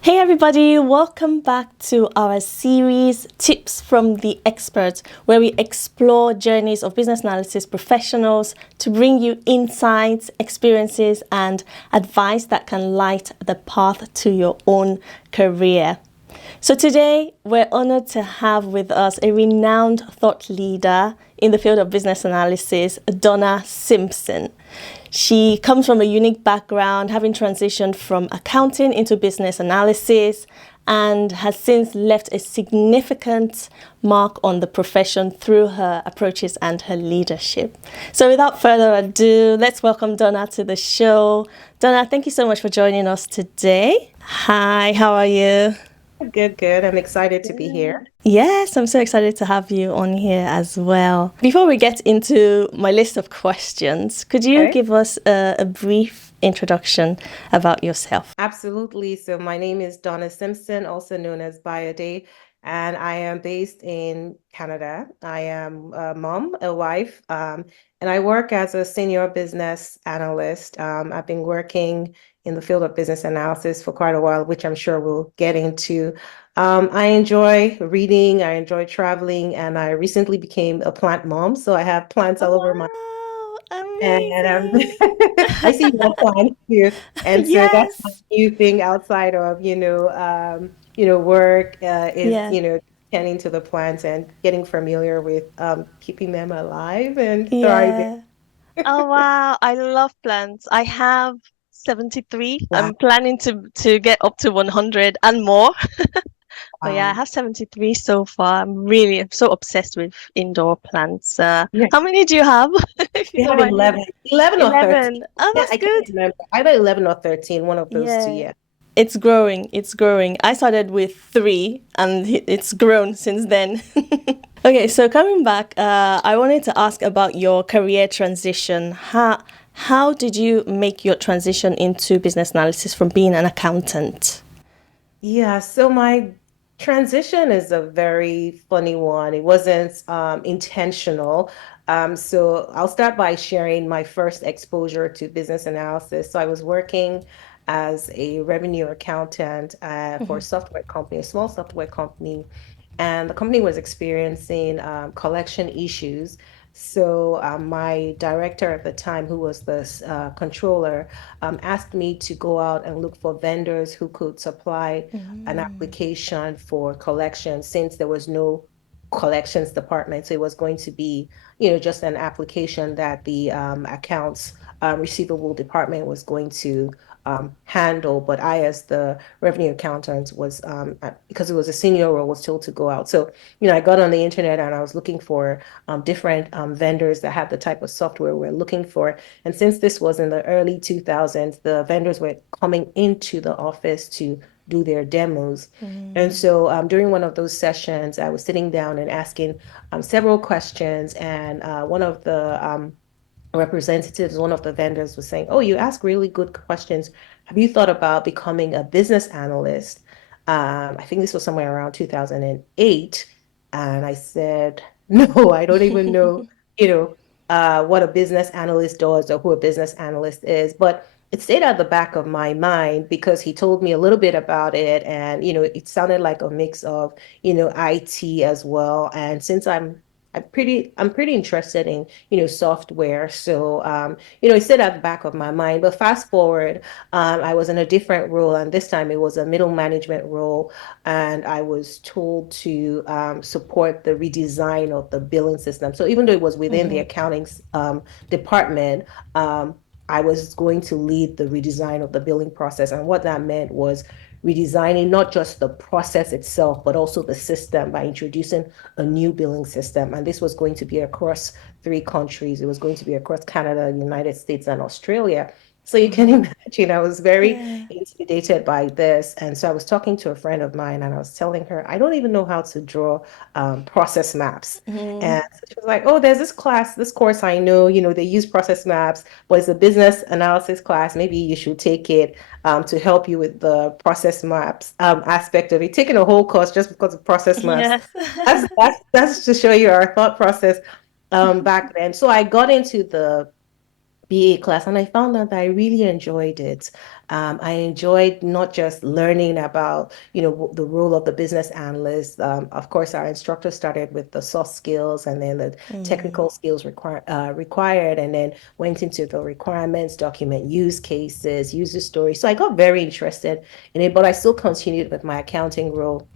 Hey everybody, welcome back to our series Tips from the Experts, where we explore journeys of business analysis professionals to bring you insights, experiences, and advice that can light the path to your own career. So today, we're honored to have with us a renowned thought leader in the field of business analysis, Dona Simpson. She comes from a unique background, having transitioned from accounting into business analysis, and has since left a significant mark on the profession through her approaches and her leadership. So without further ado, let's welcome Dona to the show. Dona, thank you so much for joining us today. Hi, how are you? Good. I'm excited to be here. Yes, I'm so excited to have you on here as well. Before we get into my list of questions, could you Okay. give us a brief introduction about yourself? Absolutely. So my name is Donna Simpson, also known as Bioday, and I am based in Canada. I am a mom, a wife, and I work as a senior business analyst. I've been working in the field of business analysis for quite a while, which I'm sure we'll get into. I enjoy reading, I enjoy traveling, and I recently became a plant mom. So I have plants all over my Wow, and amazing. I see more plants too. And so that's my Yes, new thing outside of, work, is, yeah, tending to the plants and getting familiar with keeping them alive and thriving. yeah. Oh wow, I love plants. I have 73. Wow. I'm planning to get up to 100 and more. But yeah, I Wow. have 73 so far. I'm so obsessed with indoor plants. Yeah, How many do you have? If you we don't have mind me. 11 or 13. 11. Oh, Yeah, that's I can't good. remember. Either 11 or 13, one of those two, Yeah. yeah. It's growing. It's growing. I started with three and it's grown since then. Okay, so coming back, I wanted to ask about your career transition. How did you make your transition into business analysis from being an accountant? Yeah, so my transition is a very funny one. It wasn't intentional. So I'll start by sharing my first exposure to business analysis. So I was working as a revenue accountant for a software company, a small software company, and the company was experiencing collection issues. So my director at the time, who was the controller, asked me to go out and look for vendors who could supply an application for collection since there was no collections department. So it was going to be, just an application that the accounts receivable department was going to handle. But I, as the revenue accountant, was because it was a senior role, was told to go out. So, I got on the internet and I was looking for different vendors that had the type of software we're looking for. And since this was in the early 2000s, the vendors were coming into the office to do their demos. And so during one of those sessions, I was sitting down and asking several questions. And one of the representatives, one of the vendors was saying, "Oh, you ask really good questions. Have you thought about becoming a business analyst?" I think this was somewhere around 2008. And I said, "No, I don't even know, what a business analyst does or who a business analyst is." But it stayed at the back of my mind because he told me a little bit about it. And, it sounded like a mix of, IT as well. And since I'm pretty interested in software. So, it stayed at the back of my mind. But fast forward, I was in a different role, and this time it was a middle management role, and I was told to support the redesign of the billing system. So even though it was within the accounting department, I was going to lead the redesign of the billing process. And what that meant was redesigning not just the process itself, but also the system by introducing a new billing system. And this was going to be across three countries. It was going to be across Canada, United States, and Australia. So you can imagine I was very Yeah. intimidated by this. And so I was talking to a friend of mine and I was telling her, I don't even know how to draw process maps. Mm, And so she was like, "Oh, there's this course I know, they use process maps, but it's a business analysis class. Maybe you should take it to help you with the process maps aspect of it." Taking a whole course just because of process maps. yes. That's to show you our thought process back then. So I got into the BA class, and I found out that I really enjoyed it. I enjoyed not just learning about, the role of the business analyst. Of course, our instructor started with the soft skills and then the technical skills required, and then went into the requirements, document use cases, user stories. So I got very interested in it, but I still continued with my accounting role.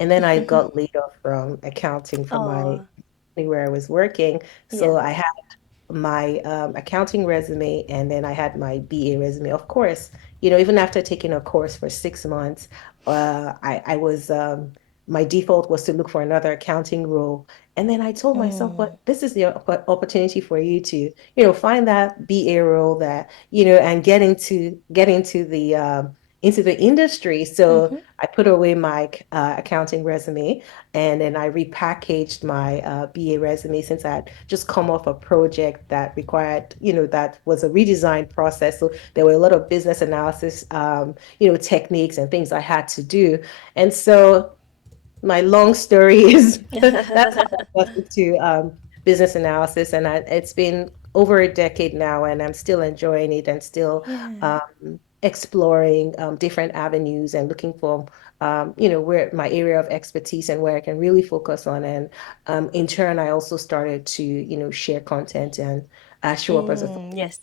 And then I got laid off from accounting from my Oh, where I was working. yeah. So I had my accounting resume and then I had my BA resume. Of course, even after taking a course for 6 months, I was my default was to look for another accounting role. And then I told myself, Mm, but this is the opportunity for you to, find that BA role that, and get into the industry. So hmm I put away my accounting resume and then I repackaged my BA resume since I had just come off a project that required, that was a redesign process. So there were a lot of business analysis, techniques and things I had to do. And so my long story is that's how I got into business analysis. And it's been over a decade now, and I'm still enjoying it and still Yeah. exploring different avenues and looking for, where my area of expertise and where I can really focus on. And in turn, I also started to, share content and show up as a Yes.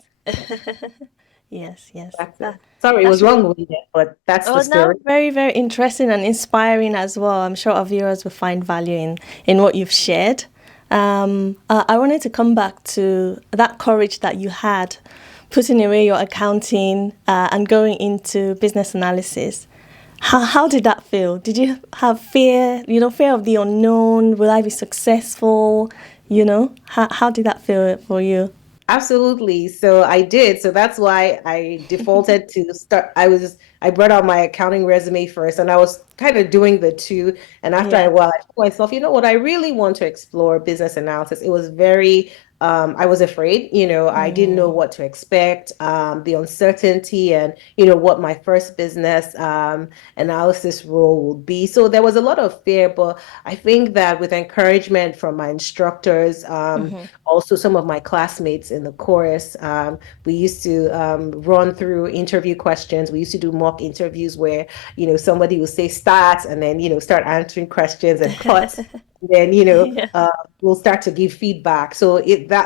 Yes, yes. that's it. Sorry, it That's was really, long-winded, but that's the oh, story. no, very, very interesting and inspiring as well. I'm sure our viewers will find value in what you've shared. I wanted to come back to that courage that you had, putting away your accounting and going into business analysis. How did that feel? Did you have fear, fear of the unknown? Will I be successful? How did that feel for you? Absolutely. So I did. So that's why I defaulted to start. I brought out my accounting resume first and I was kind of doing the two. And after Yeah. a while, I told myself, you know what, I really want to explore business analysis. It was very, I was afraid, I didn't know Mm, what to expect, the uncertainty and, what my first business analysis role would be. So there was a lot of fear, but I think that with encouragement from my instructors, also some of my classmates in the chorus. We used to run through interview questions. We used to do mock interviews where, somebody will say start and then, start answering questions and cut. Then, yeah. we'll start to give feedback. So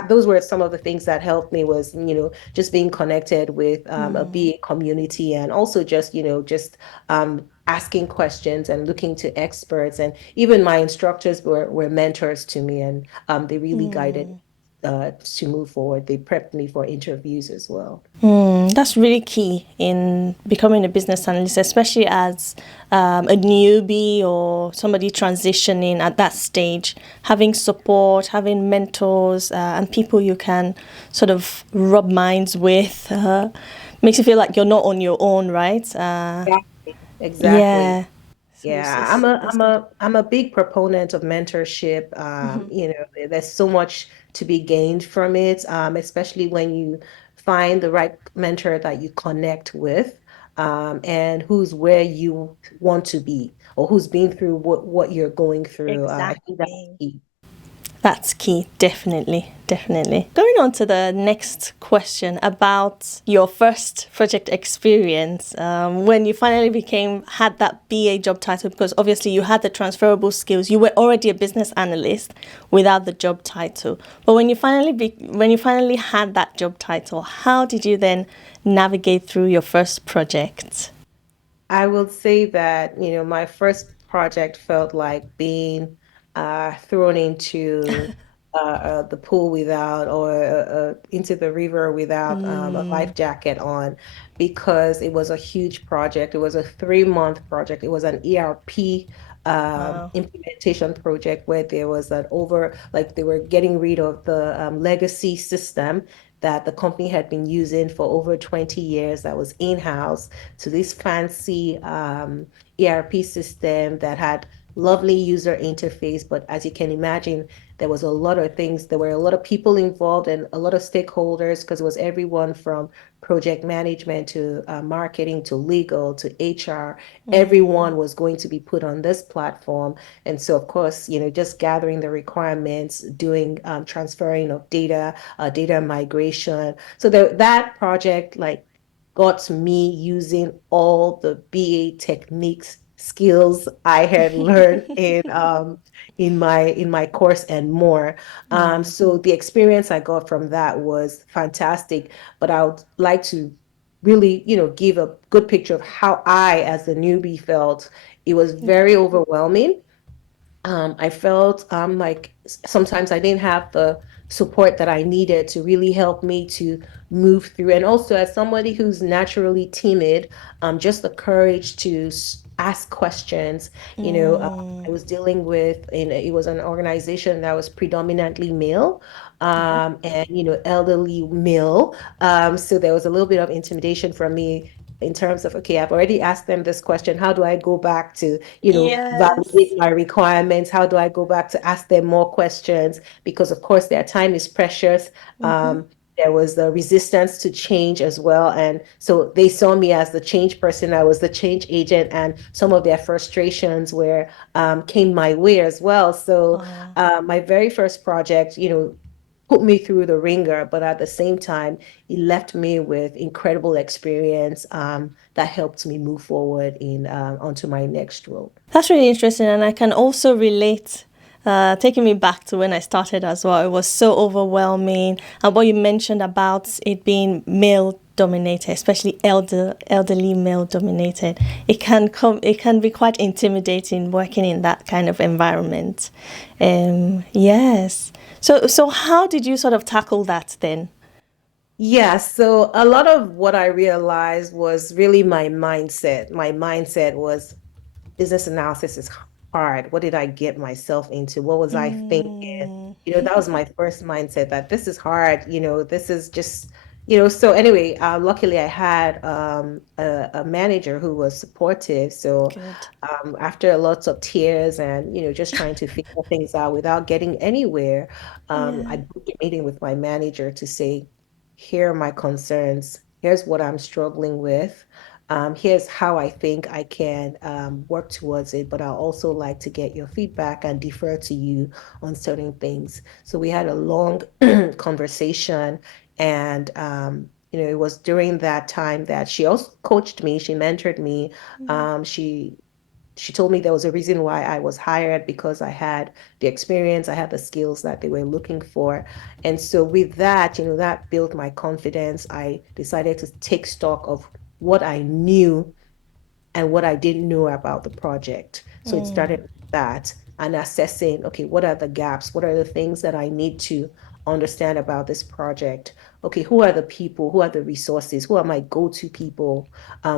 those were some of the things that helped me was, just being connected with a Mm, BA community and also just, asking questions and looking to experts. And even my instructors were mentors to me and they really guided mm. to move forward. They prepped me for interviews as well. That's really key in becoming a business analyst, especially as a newbie or somebody transitioning at that stage. Having support, having mentors, and people you can sort of rub minds with makes you feel like you're not on your own, right? Exactly. Exactly. Yeah. So Yeah, I'm a it's I'm good. a I'm a big proponent of mentorship. There's so much to be gained from it, especially when you find the right mentor that you connect with, and who's where you want to be or who's been through what you're going through. I think that's Exactly. key. That's key, definitely, definitely. Going on to the next question about your first project experience, when you finally had that BA job title, because obviously you had the transferable skills. You were already a business analyst without the job title. But when you finally had that job title, how did you then navigate through your first project? I will say that, my first project felt like being thrown into the pool without, or into the river without a Mm, life jacket on, because it was a huge project. It was a 3-month project. It was an ERP wow. implementation project where there was like they were getting rid of the legacy system that the company had been using for over 20 years that was in-house to this fancy ERP system that had lovely user interface. But as you can imagine, there was a lot of things. There were a lot of people involved and a lot of stakeholders because it was everyone from project management to marketing to legal to HR. Mm, Everyone was going to be put on this platform. And so, of course, just gathering the requirements, doing transferring of data, data migration. So that project, like, got me using all the BA techniques skills I had learned in my course and more. mm, So the experience I got from that was fantastic. But I would like to really, give a good picture of how I, as a newbie, felt. It was yeah. very overwhelming. I felt like sometimes I didn't have the support that I needed to really help me to move through. And also, as somebody who's naturally timid, just the courage to ask questions. I Mm, was dealing with, it was an organization that was predominantly male, yeah. and elderly male. So there was a little bit of intimidation from me in terms of, okay, I've already asked them this question. How do I go back to validate Yes. my requirements? How do I go back to ask them more questions? Because, of course, their time is precious. Mm-hmm. There was the resistance to change as well. And so they saw me as the change person. I was the change agent, and some of their frustrations came my way as well. So Oh. my very first project, put me through the ringer, but at the same time, it left me with incredible experience that helped me move forward in onto my next role. That's really interesting, and I can also relate. Taking me back to when I started as well, it was so overwhelming. And what you mentioned about it being male dominated, especially elderly male dominated, it can be quite intimidating working in that kind of environment. Yes. So how did you sort of tackle that then? Yeah, so a lot of what I realized was really my mindset. My mindset was business analysis is hard. What did I get myself into? What was I thinking? Mm, That was my first mindset that this is hard. This is just, so anyway, luckily I had a manager who was supportive. So good. after lots of tears and, just trying to figure things out without getting anywhere, I Yeah. booked a meeting with my manager to say, here are my concerns. Here's what I'm struggling with. Here's how I think I can work towards it, but I'll also like to get your feedback and defer to you on certain things. So we had a long conversation, and it was during that time that she also coached me, she mentored me. She told me there was a reason why I was hired because I had the experience, I had the skills that they were looking for. And so with that, that built my confidence. I decided to take stock of what I knew and what I didn't know about the project. So it Mm, started with that and assessing, okay, what are the gaps? What are the things that I need to understand about this project? Okay, who are the people? Who are the resources? Who are my go-to people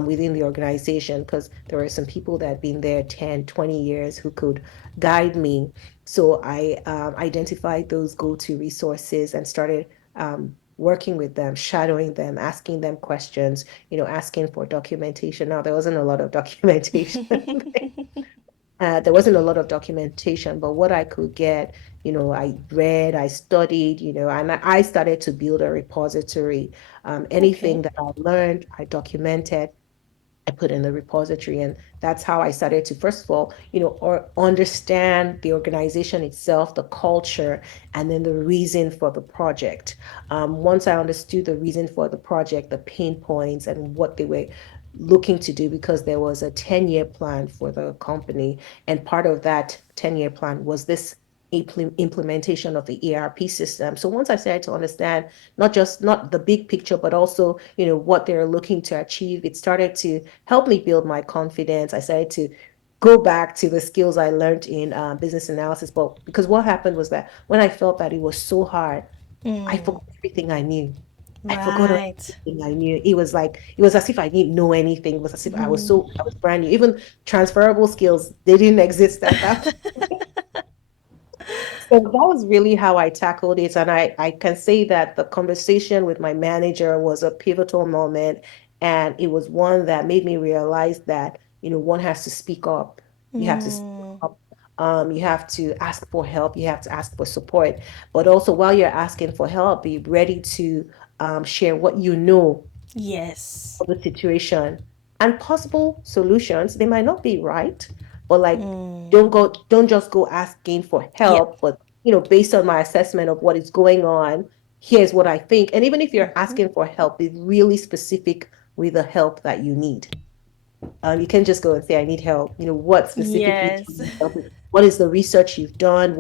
within the organization? Because there are some people that have been there 10, 20 years who could guide me. So I identified those go-to resources and started working with them, shadowing them, asking them questions, asking for documentation. Now, there wasn't a lot of documentation. There wasn't a lot of documentation, but what I could get, I read, I studied, and I started to build a repository. okay. Anything that I learned, I documented, I put in the repository. And that's how I started to, first of all, or understand the organization itself, the culture, and then the reason for the project. Once I understood the reason for the project, the pain points, and what they were looking to do, because there was a 10-year plan for the company. And part of that 10-year plan was this implementation of the ERP system. So once I started to understand not the big picture, but also, what they're looking to achieve, it started to help me build my confidence. I started to go back to the skills I learned in business analysis. But because what happened was that when I felt that it was so hard, I Mm, forgot everything I knew. I forgot right. everything I knew. It was as if I didn't know anything. It was as if I was brand new. Even transferable skills, they didn't exist at that. So that was really how I tackled it. And I can say that the conversation with my manager was a pivotal moment. And it was one that made me realize that, one has to speak up. You have to speak Mm, up. You have to ask for help. You have to ask for support. But also, while you're asking for help, be ready to share what you know Yes. of the situation and possible solutions. They might not be right, but like don't just go asking for Yep. help, but based on my assessment of what is going on, here's what I think. And even if you're asking for help, be really specific with the help that you need. You can't just go and say, I need help. What specifically do you Yes. need help with? What is the research you've done?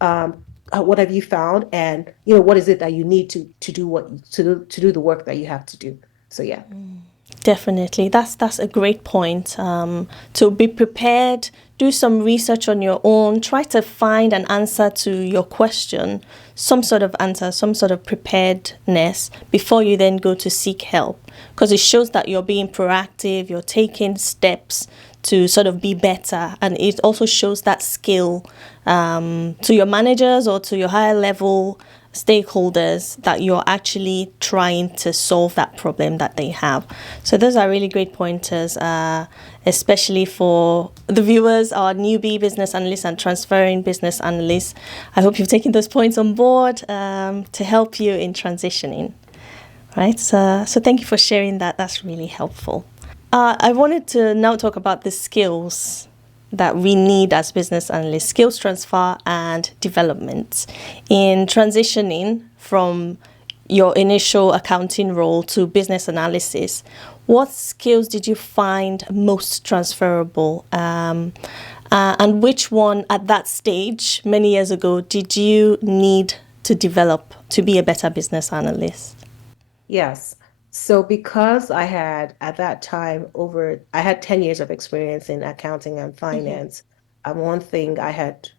Um, what have you found? And what is it that you need to do to do the work that you have to do? So yeah. Definitely, that's a great point. To be prepared, do some research on your own. Try to find an answer to your question, some sort of answer, some sort of preparedness before you then go to seek help, because it shows that you're being proactive. You're taking steps to sort of be better, and it also shows that skill to your managers or to your higher level stakeholders that you're actually trying to solve that problem that they have. So those are really great pointers, especially for the viewers, our newbie business analysts and transferring business analysts. I hope you've taken those points on board to help you in transitioning. Right. So thank you for sharing that. That's really helpful. I wanted to now talk about the skills that we need as business analysts, skills transfer and development in transitioning from your initial accounting role to business analysis. What skills did you find most transferable? And which one at that stage, many years ago, did you need to develop to be a better business analyst? Yes. So because I had at that time I had 10 years of experience in accounting and finance. One thing I had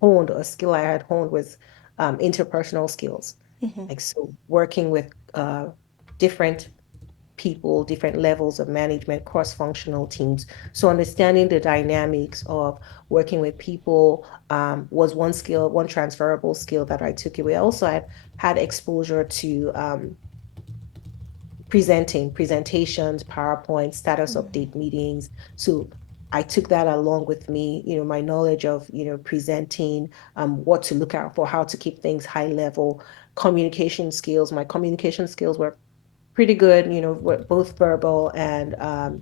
honed, a skill I had honed was interpersonal skills. Like so working with different people, different levels of management, cross-functional teams. So understanding the dynamics of working with people was one skill, one transferable skill that I took away. Also, I had exposure to presentations, PowerPoint, status update meetings. So I took that along with me, my knowledge of, presenting, what to look out for, how to keep things high level, communication skills. My communication skills were pretty good, both verbal and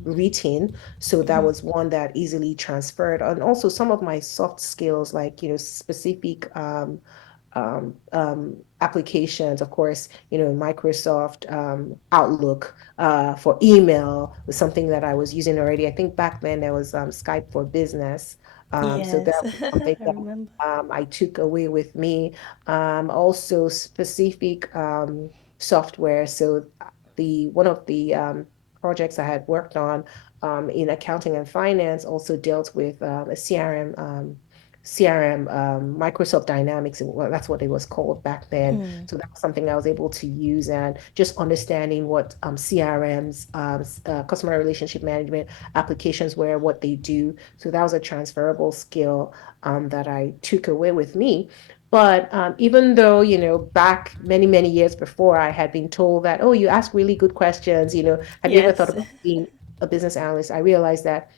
written. So that was one that easily transferred. And also some of my soft skills, like, specific applications, of course, Microsoft Outlook for email was something that I was using already. I think back then there was Skype for Business. So that Yes, was something I that remember. I took away with me. Also specific software. So the one of the projects I had worked on in accounting and finance also dealt with a CRM, Microsoft Dynamics, well, that's what it was called back then. So that was something I was able to use, and just understanding what CRMs, customer relationship management applications were, what they do. So that was a transferable skill that I took away with me. But even though, back many, many years before, I had been told that, oh, you ask really good questions, have you ever thought Yes. about being a business analyst? I realized that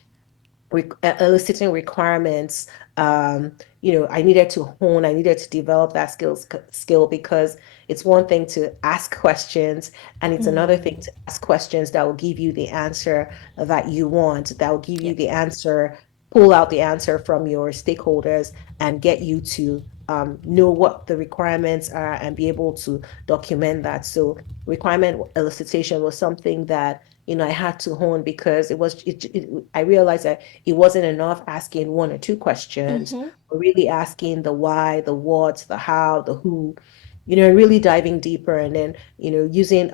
eliciting requirements, I needed to hone, I needed to develop that skill, because it's one thing to ask questions, and it's another thing to ask questions that will give you the answer that you want, that will give you Yep. the answer, pull out the answer from your stakeholders and get you to know what the requirements are and be able to document that. So requirement elicitation was something that I had to hone, because I realized that it wasn't enough asking one or two questions, but really asking the why, the what, the how, the who, really diving deeper, and then, using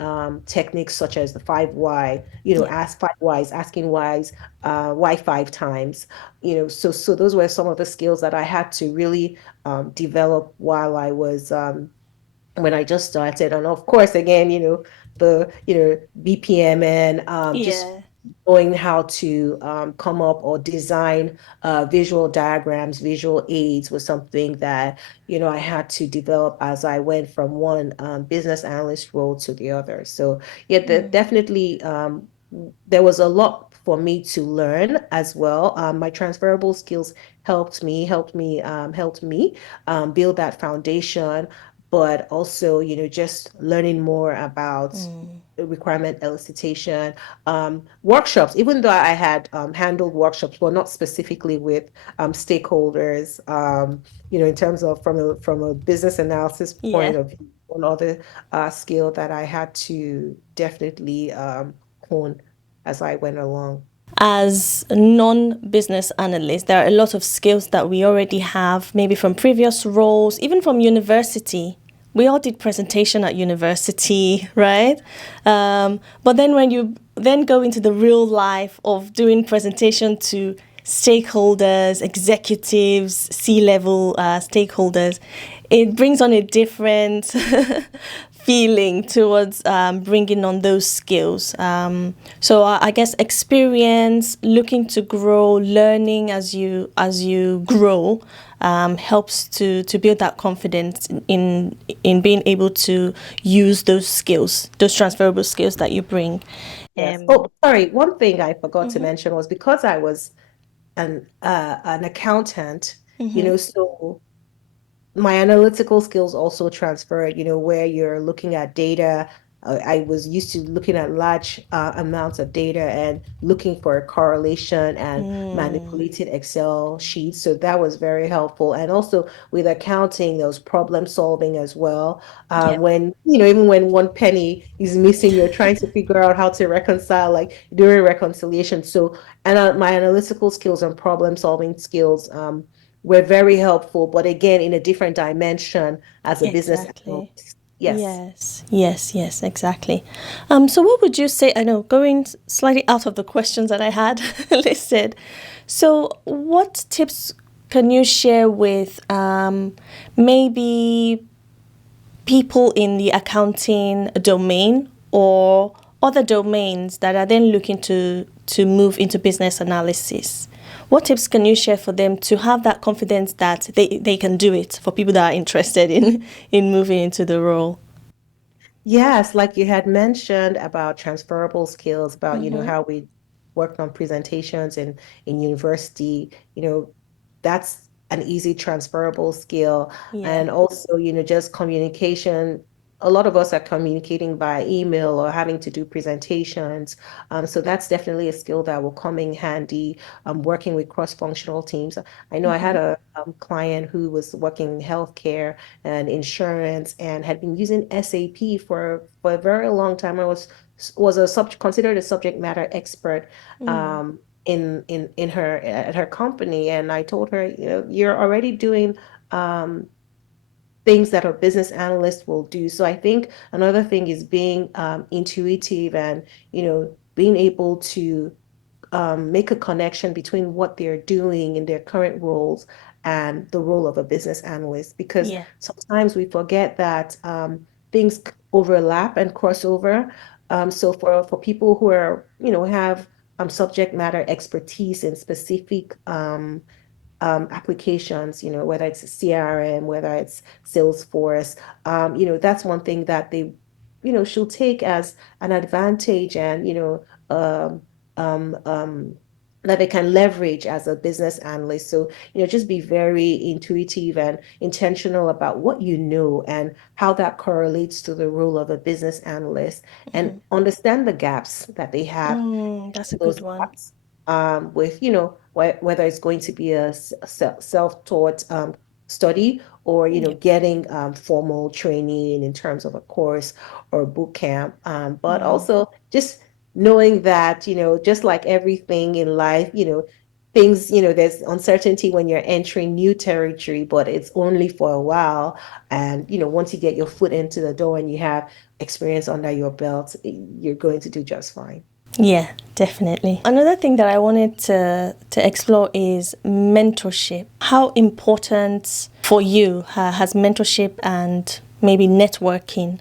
techniques such as the 5 why, Yep. ask 5 whys, asking why 5 times, so those were some of the skills that I had to really develop while I was when I just started. And of course, again, the, BPM and just Yeah. knowing how to come up or design visual diagrams, visual aids was something that, I had to develop as I went from one business analyst role to the other. So yeah, definitely. there was a lot for me to learn as well. My transferable skills helped me build that foundation, but also, just learning more about requirement elicitation, workshops, even though I had handled workshops, but not specifically with stakeholders, in terms of from a business analysis Yeah. point of view. One other skill that I had to definitely hone as I went along. As non-business analysts, there are a lot of skills that we already have, maybe from previous roles, even from university. We all did presentation at university, right? But then when you then go into the real life of doing presentation to stakeholders, executives, C-level stakeholders, it brings on a different feeling towards bringing on those skills. So I guess experience, looking to grow, learning as you grow, helps to build that confidence in being able to use those skills, those transferable skills that you bring. Yes. Um, Oh, sorry. One thing I forgot to mhm, mention was because I was an accountant, mhm, so my analytical skills also transferred, where you're looking at data. I was used to looking at large amounts of data and looking for a correlation and mm, manipulated Excel sheets. So that was very helpful. And also with accounting, there was problem solving as well. yep, Even when one penny is missing, you're trying to figure out how to reconcile, like during reconciliation. So, and my analytical skills and problem solving skills, were very helpful, but again, in a different dimension as a business exactly. analyst. Yes. Yes, yes, yes, exactly. So what would you say? I know going slightly out of the questions that I had listed. So, what tips can you share with maybe people in the accounting domain or other domains that are then looking to move into business analysis? What tips can you share for them to have that confidence that they can do it for people that are interested in moving into the role? Yes, like you had mentioned about transferable skills, about, Mm-hmm. how we worked on presentations in university, that's an easy transferable skill. Yeah. And also, just communication. A lot of us are communicating by email or having to do presentations. So that's definitely a skill that will come in handy, working with cross-functional teams. I know I had Mm-hmm. a client who was working in healthcare and insurance and had been using SAP for a very long time. I was considered a subject matter expert Mm. in her at her company, and I told her, you're already doing um, things that a business analyst will do. So I think another thing is being intuitive and being able to make a connection between what they're doing in their current roles and the role of a business analyst, because Yeah. sometimes we forget that things overlap and cross over. So for people who are, have subject matter expertise in specific applications, whether it's a CRM, whether it's Salesforce, that's one thing that they, should take as an advantage and, um, um, that they can leverage as a business analyst. So, just be very intuitive and intentional about what you know and how that correlates to the role of a business analyst, and Mm-hmm. understand the gaps that they have, That's a good those one. gaps with, whether it's going to be a self-taught study or, Yep. getting formal training in terms of a course or boot camp. But Mm. also just knowing that, just like everything in life, things, there's uncertainty when you're entering new territory, but it's only for a while. And, once you get your foot into the door and you have experience under your belt, you're going to do just fine. Yeah, definitely. Another thing that I wanted to explore is mentorship. How important for you has mentorship and maybe networking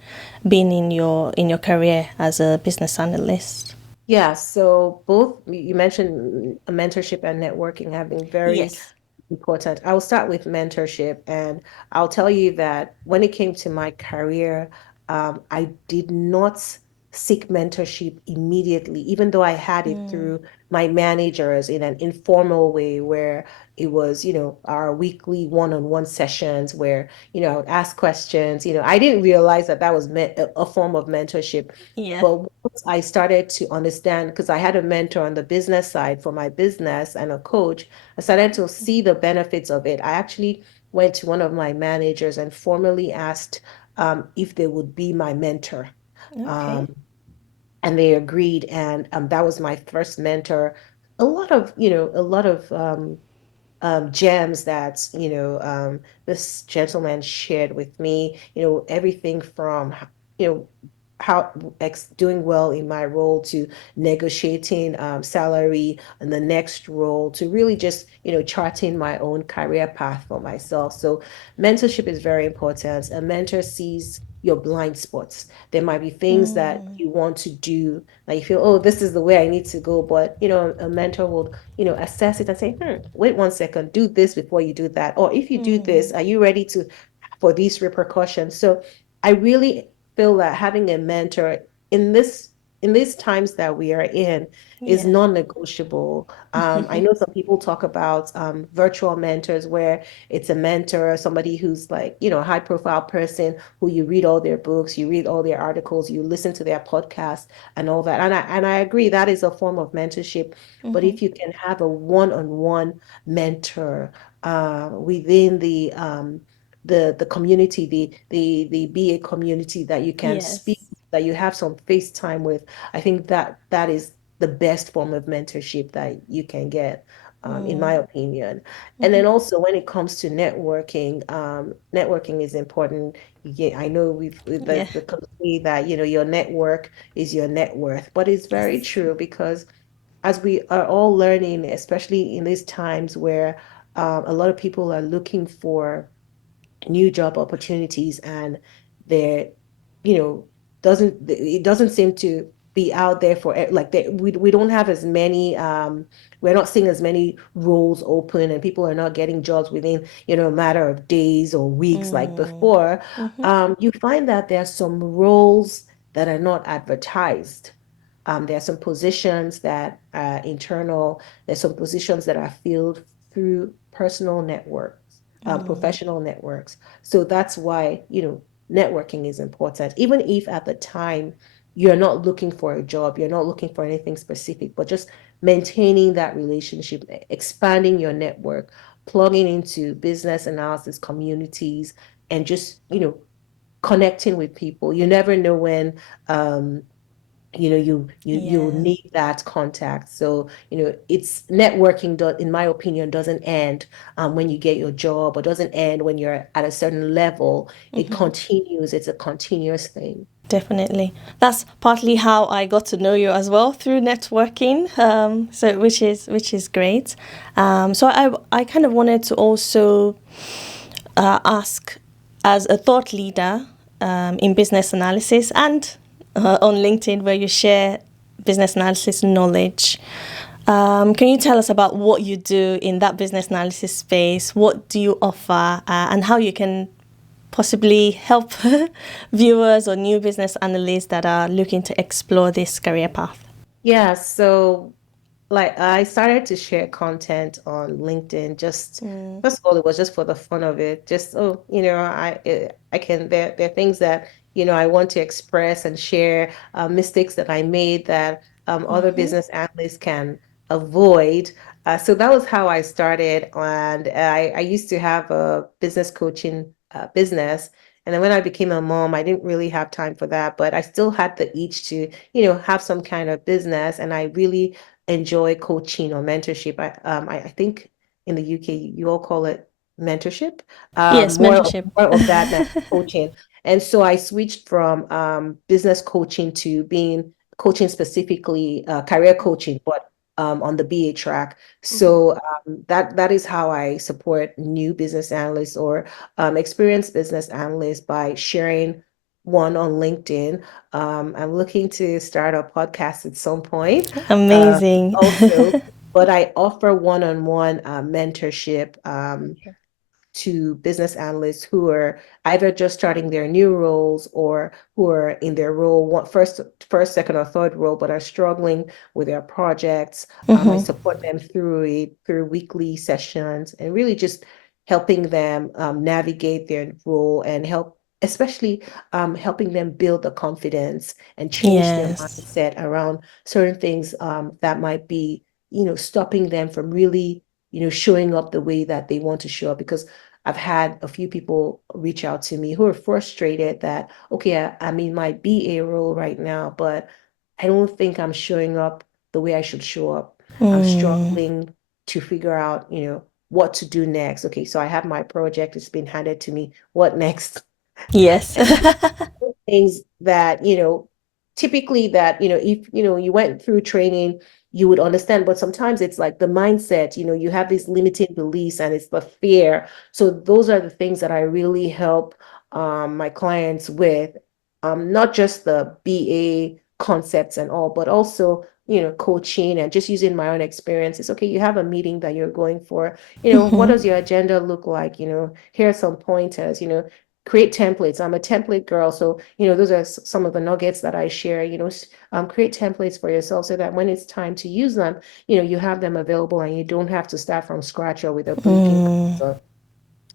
been in your career as a business analyst? Yeah, so both you mentioned mentorship and networking have been very Yes. important. I'll start with mentorship, and I'll tell you that when it came to my career, I did not seek mentorship immediately, even though I had it through my managers in an informal way where it was, our weekly one-on-one sessions where, I would ask questions. I didn't realize that that was a form of mentorship. Yeah. But once I started to understand, because I had a mentor on the business side for my business and a coach, I started to see the benefits of it. I actually went to one of my managers and formally asked if they would be my mentor. Okay. Um, and they agreed, and that was my first mentor. A lot of gems that this gentleman shared with me. Everything from you know how doing well in my role to negotiating salary and the next role to really just charting my own career path for myself. So mentorship is very important. A mentor sees your blind spots. There might be things that you want to do that you feel, oh, this is the way I need to go, but a mentor will assess it and say, wait 1 second, do this before you do that. Or if you do this, are you ready to for these repercussions? So I really feel that having a mentor in this in these times that we are in is Yeah. non-negotiable. I know some people talk about virtual mentors where it's a mentor, somebody who's like, a high profile person who you read all their books, you read all their articles, you listen to their podcasts and all that. And I agree that is a form of mentorship. But if you can have a one-on-one mentor within the community, the BA community that you can speak, Yes. that you have some face time with, I think that is the best form of mentorship that you can get, in my opinion. And then also when it comes to networking, networking is important. Yeah, I know with Yeah. the cliche that your network is your net worth, but it's very Yes. true because as we are all learning, especially in these times where a lot of people are looking for new job opportunities and they're you know it doesn't seem to be out there for like we don't have as many we're not seeing as many roles open, and people are not getting jobs within a matter of days or weeks like before. You find that there are some roles that are not advertised. There are some positions that are internal. There's some positions that are filled through personal networks, professional networks. So that's why, networking is important. Even if at the time you're not looking for a job, you're not looking for anything specific, but just maintaining that relationship, expanding your network, plugging into business analysis communities, and just, connecting with people. You never know when you'll Yeah. need that contact. So it's networking, in my opinion, doesn't end when you get your job, or doesn't end when you're at a certain level. It continues. It's a continuous thing. Definitely. That's partly how I got to know you as well, through networking. So which is great. So I kind of wanted to also ask, as a thought leader in business analysis and on LinkedIn, where you share business analysis knowledge. Can you tell us about what you do in that business analysis space? What do you offer, and how you can possibly help viewers or new business analysts that are looking to explore this career path? Yeah, so like I started to share content on LinkedIn, just first of all, it was just for the fun of it. Just, oh, I can, there are things that I want to express and share, mistakes that I made that other business analysts can avoid. So that was how I started, and I used to have a business coaching business. And then when I became a mom, I didn't really have time for that, but I still had the itch to, have some kind of business. And I really enjoy coaching or mentorship. I think in the UK you all call it mentorship. Yes, mentorship. More of that than coaching. And so I switched from business coaching to being coaching specifically, career coaching, but on the BA track. So that is how I support new business analysts or experienced business analysts by sharing one on LinkedIn. I'm looking to start a podcast at some point, Amazing. also, but I offer one-on-one mentorship to business analysts who are either just starting their new roles or who are in their role first, second, or third role, but are struggling with their projects. I Mm-hmm. support them through it through weekly sessions and really just helping them navigate their role and especially helping them build the confidence and change their Yes. mindset around certain things that might be, stopping them from really, showing up the way that they want to show up. Because I've had a few people reach out to me who are frustrated that, okay, I'm in my BA role right now, but I don't think I'm showing up the way I should show up. I'm Mm. struggling to figure out, what to do next. Okay, so I have my project, it's been handed to me. What next? Yes. Things that, typically that, if, you went through training, you would understand. But sometimes it's like the mindset, you have these limiting beliefs and it's the fear. So those are the things that I really help my clients with, not just the BA concepts and all, but also, coaching and just using my own experiences. Okay, you have a meeting that you're going for, what Mm-hmm. does your agenda look like? Here are some pointers, create templates. I'm a template girl. So, those are some of the nuggets that I share, create templates for yourself so that when it's time to use them, you have them available and you don't have to start from scratch or with a blinking Mm. cursor.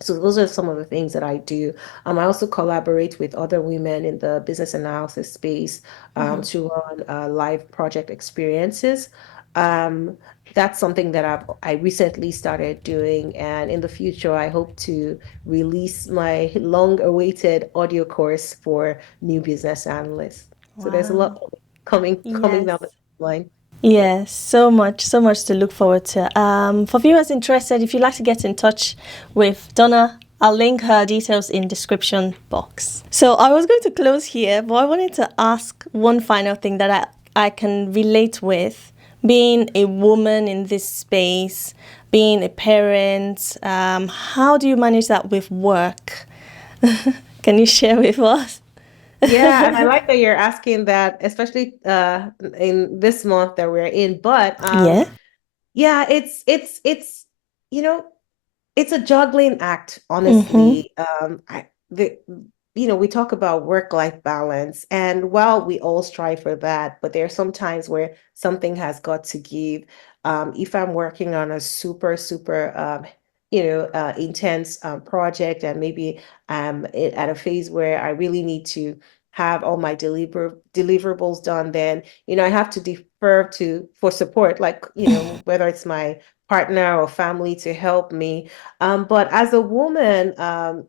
So those are some of the things that I do. I also collaborate with other women in the business analysis space to run live project experiences. Um, that's something that I recently started doing, and in the future, I hope to release my long-awaited audio course for new business analysts. So there's a Wow. lot coming down the Yes. line. Yes, so much to look forward to. For viewers interested, if you'd like to get in touch with Donna, I'll link her details in description box. So I was going to close here, but I wanted to ask one final thing that I can relate with being a woman in this space, being a parent. How do you manage that with work? Can you share with us? Yeah, and I like that you're asking that, especially in this month that we're in. But Yeah. yeah, it's you know it's a juggling act, Mm-hmm. honestly. We talk about work-life balance, and while we all strive for that, but there are some times where something has got to give. If I'm working on a super, super, intense project, and maybe at a phase where I really need to have all my deliverables done, then I have to defer to for support, like whether it's my partner or family to help me. But as a woman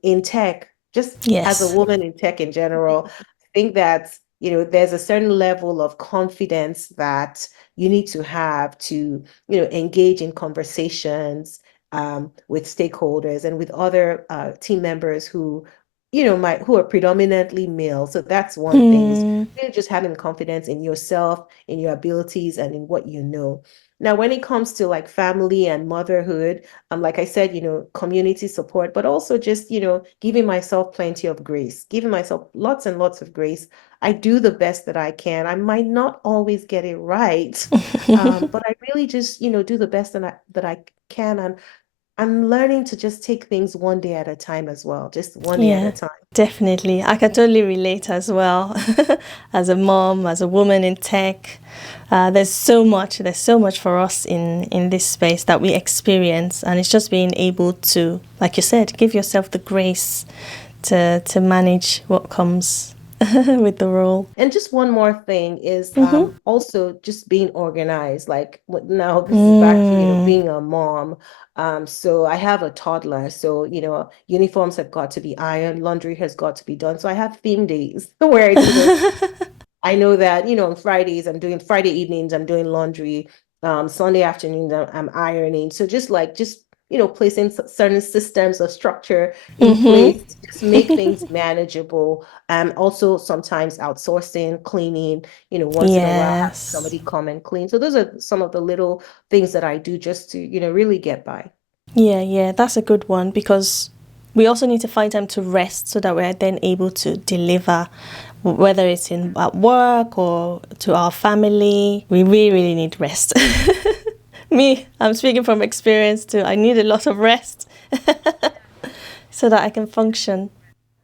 in tech, just as a Yes. woman in tech in general, I think that, there's a certain level of confidence that you need to have to, engage in conversations with stakeholders and with other team members who, who are predominantly male. So that's one thing, is Mm. really just having confidence in yourself, in your abilities, and in what you know. Now, when it comes to like family and motherhood, like I said, community support, but also just, giving myself plenty of grace, giving myself lots and lots of grace. I do the best that I can. I might not always get it right, but I really just, do the best that I can. And I'm learning to just take things one day at a time as well, just one day at a Yeah, time. definitely. I can totally relate as well. As a mom, as a woman in tech, there's so much for us in this space that we experience, and it's just being able to, like you said, give yourself the grace to manage what comes with the role. And just one more thing is Mm-hmm. also just being organized. Like now this is back to, Mm. being a mom. So I have a toddler. So, uniforms have got to be ironed, laundry has got to be done. So I have theme days where I do this. I know that, on Fridays, Friday evenings, I'm doing laundry. Sunday afternoons, I'm ironing. So placing certain systems of structure in Mm-hmm. place to just make things manageable. Also sometimes outsourcing, cleaning, once in a while, having Yes. somebody come and clean. So those are some of the little things that I do just to, really get by. Yeah, yeah, that's a good one because we also need to find time to rest so that we're then able to deliver, whether it's in at work or to our family. We really, really need rest. Me, I'm speaking from experience too. I need a lot of rest. so that I can function.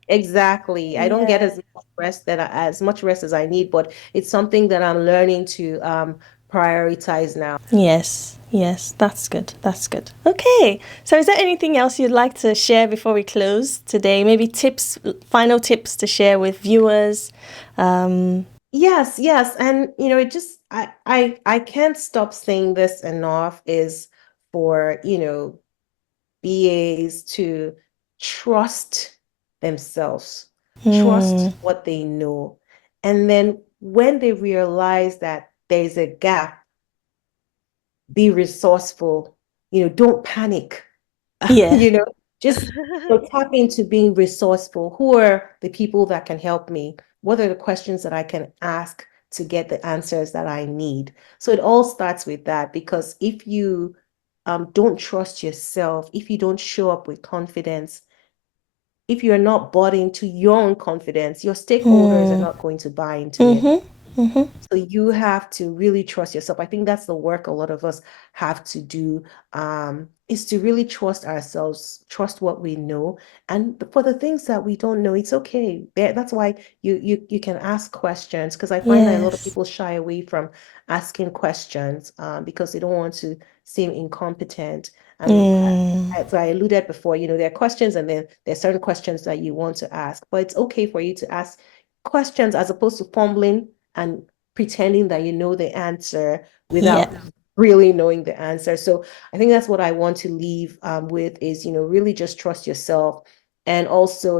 Exactly. I don't get Yeah. as much rest as I need, but it's something that I'm learning to prioritize now. Yes, yes, that's good. That's good. Okay, so is there anything else you'd like to share before we close today? Maybe tips, final tips to share with viewers? Um, Yes, yes. And it just I can't stop saying this enough is for, BAs to trust themselves, hmm, trust what they know. And then when they realize that there's a gap, be resourceful, don't panic. yeah, you know, just tap into being resourceful. Who are the people that can help me? What are the questions that I can ask to get the answers that I need? So it all starts with that because if you don't trust yourself, if you don't show up with confidence, if you're not bought into your own confidence, your stakeholders are hmm, not going to buy into it. mm-hmm, mm-hmm, So you have to really trust yourself. I think that's the work a lot of us have to do, is to really trust ourselves, trust what we know. And for the things that we don't know, it's okay. That's why you can ask questions, because I find that a lot of yes, people shy away from asking questions because they don't want to seem incompetent. And mm, as I alluded before, there are questions and then there are certain questions that you want to ask, but it's okay for you to ask questions as opposed to fumbling and pretending that you know the answer yeah, without really knowing the answer. So I think that's what I want to leave with is, really just trust yourself and also,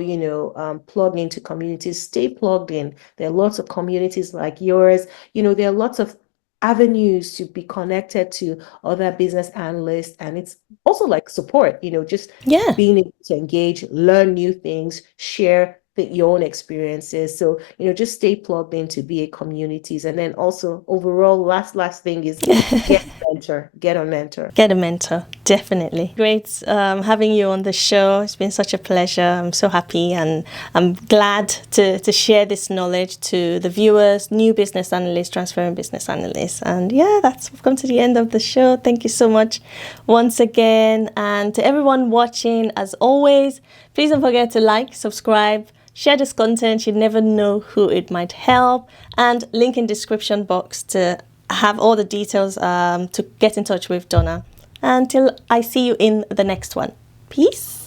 plug into communities, stay plugged in. There are lots of communities like yours. There are lots of avenues to be connected to other business analysts. And it's also like support, just yeah. being able to engage, learn new things, share your own experiences. So, just stay plugged into BA communities. And then also overall, last thing is get a mentor, get a mentor. Get a mentor, definitely. Great having you on the show. It's been such a pleasure. I'm so happy and I'm glad to share this knowledge to the viewers, new business analysts, transferring business analysts. And yeah, we've come to the end of the show. Thank you so much once again. And to everyone watching, as always, please don't forget to like, subscribe, share this content. You never know who it might help. And link in description box to have all the details to get in touch with Donna. Until I see you in the next one. Peace.